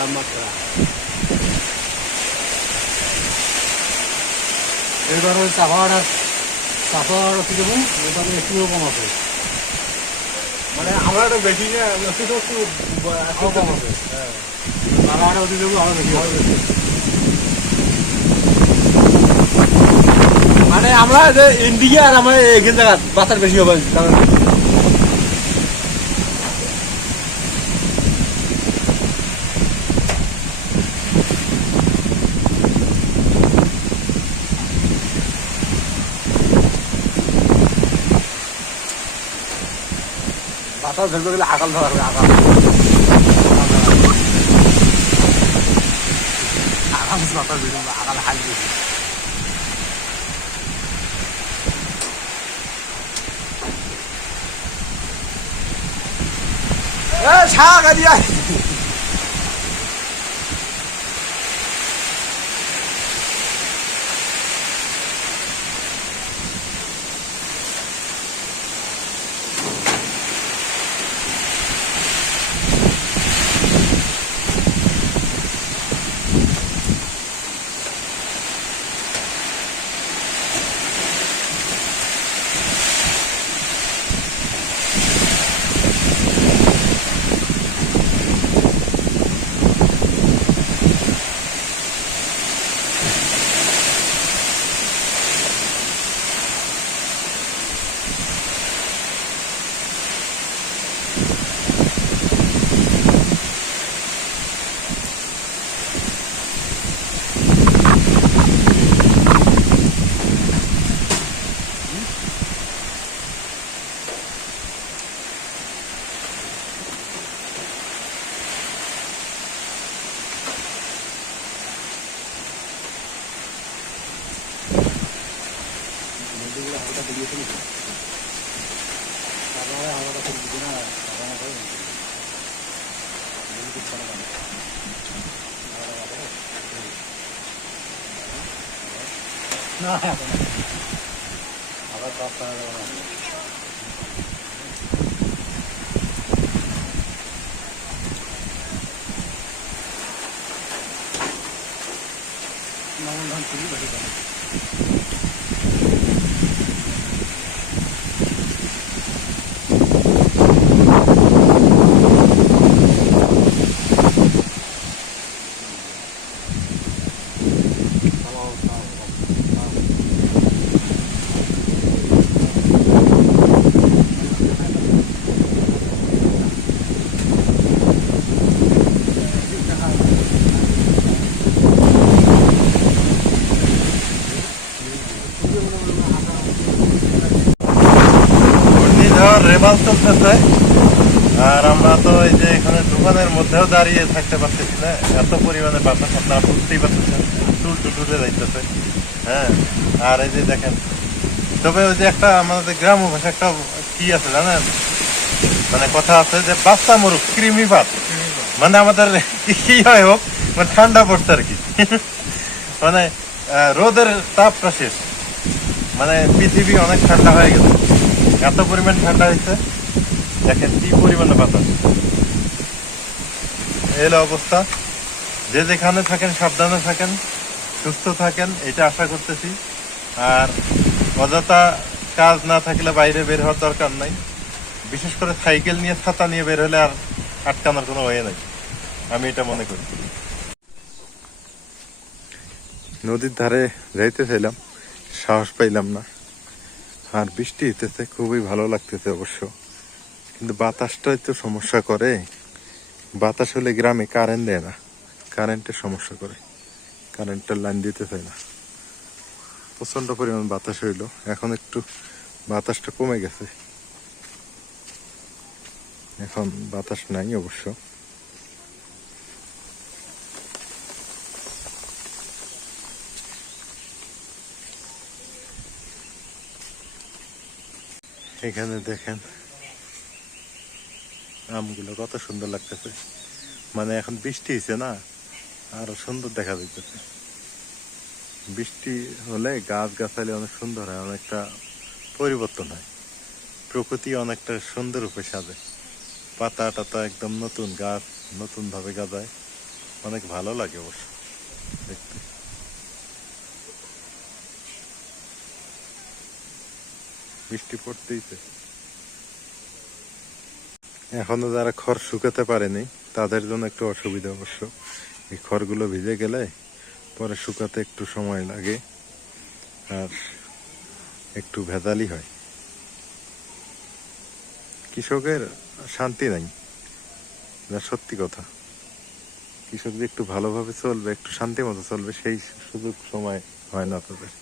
তাপমাত্রা এবার ওই চাপাটা কি দেবো এবার একটুও কম আছে, মানে আমরা একটা বেশি না একটু কম আছে। হ্যাঁ, চাপাটা অতি দেবো আরো বেশি হবে। মানে আমরা যে ইন্ডিয়া আর আমরা এখান জায়গা বাতাস বেশি হবে বাতাস ধরবে গেলে আকাল ধরা হবে আকাল বাতাস বেশি আকাল হাল বেশি। শাক আদিয়া না আবার টপ করা যাবে না। নমন ধান খুবই বেশি দাম। রেবাল চলতেছে আর আমরা তো এই যে এখানে দোকানের মধ্যেও দাঁড়িয়ে থাকতে পারতেছি না, এত পরিমাণে বাতাস আপনারা বুঝতেই পারতেছেন, টুল টুলে যাইতেছে। হ্যাঁ, আর এই যে দেখেন, তবে ওই যে একটা আমাদের গ্রাম্য ভাষা একটা কি আছে জানেন, মানে কথা আছে যে বাচ্চা মরুক কৃমি পাত, মানে আমাদের কি হয় হোক মানে ঠান্ডা পড়ছে আর কি মানে রোদের তাপটা শেষ, মানে পৃথিবী অনেক ঠান্ডা হয়ে গেছে, এত পরিমাণ ঠান্ডা হয়েছে, দেখেন কি পরিমাণে বাতাস। এলো অবস্থা, যে যেখানে থাকেন সাবধানে থাকেন, সুস্থ থাকেন, এটা আশা করতেছি। আর অযথা কাজ না থাকলে বাইরে বের হওয়ার দরকার নাই, বিশেষ করে সাইকেল নিয়ে ছাতা নিয়ে বের হলে আর আটকানোর কোনো ওয়ে নাই, আমি এটা মনে করি। নদীর ধারে যাইতেছিলাম, সাহস পাইলাম না, আর বৃষ্টি হইতেছে, খুবই ভালো লাগতেছে অবশ্য, কিন্তু বাতাসটাই তো সমস্যা করে। বাতাস হলে গ্রামে কারেন্ট দেয় না, কারেন্টের সমস্যা করে, কারেন্টের লাইন দিতে চায় না, প্রচন্ড পরিমাণ বাতাস হইলো, এখন একটু বাতাসটা কমে গেছে, এখন বাতাস নাই অবশ্য। এখানে দেখেন আমগুলো কত সুন্দর লাগতেছে, মানে এখন বৃষ্টি হয়েছে না, আরো সুন্দর দেখা যাইতেছে। বৃষ্টি হলে গাছ গাছালি অনেক সুন্দর হয়, অনেকটা পরিবর্তন হয়, প্রকৃতি অনেকটা সুন্দর রূপে সাজে, পাতা টাতা একদম নতুন, গাছ নতুন ভাবে গাজায়, অনেক ভালো লাগে অবশ্য দেখতে। বৃষ্টি পড়তেইছে। এখনো যারা খড় শুকাতে পারেনি তাদের জন্য একটু অসুবিধা অবশ্য। এই খড়গুলো ভিজে গেলে পরে শুকাতে একটু সময় লাগে আর একটু ভেজালি হয়। কৃষকের শান্তি নাই, যা সত্যি কথা। কৃষক যে একটু ভালোভাবে চলবে, একটু শান্তি মতো চলবে, সেই সুযোগ সময় হয় না তাদের।